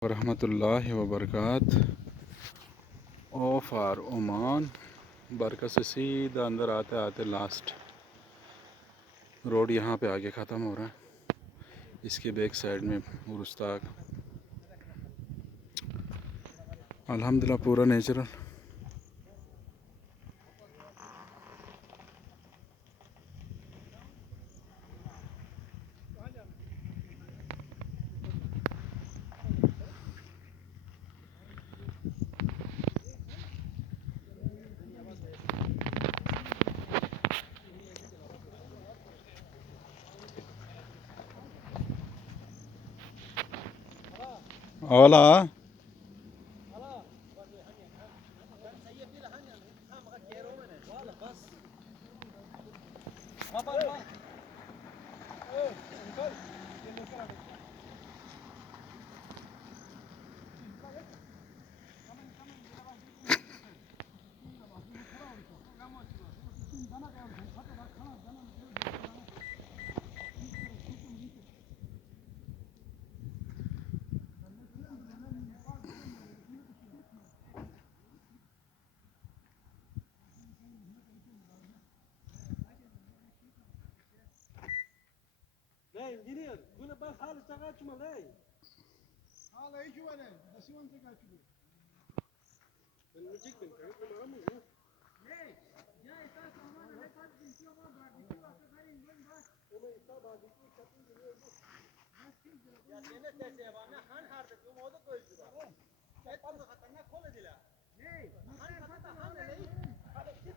Warahmatullahi wabarakatuh. For Oman बरका से सीधा अंदर आते आते लास्ट रोड यहाँ पे आगे ख़त्म हो रहा है। इसके बैक साइड में मुरुस्ताक अल्हम्दुलिल्लाह पूरा नेचुरल। ओला Lei, engineer, guna bas halis taga chuma lei. Hala ishu wale, dasiwan se ka chubi. Ben mujik ben kari kuma amu ya. Lei, ya ista saman le pas dinsiyo ma barbecue asa kari ingon bas. Oma ista barbecue chatin diye bu. Ya sene tese bana han harda tu modu koy juda. Et tu khatarnak khole dila. Lei, han khatata han lei. Hale kit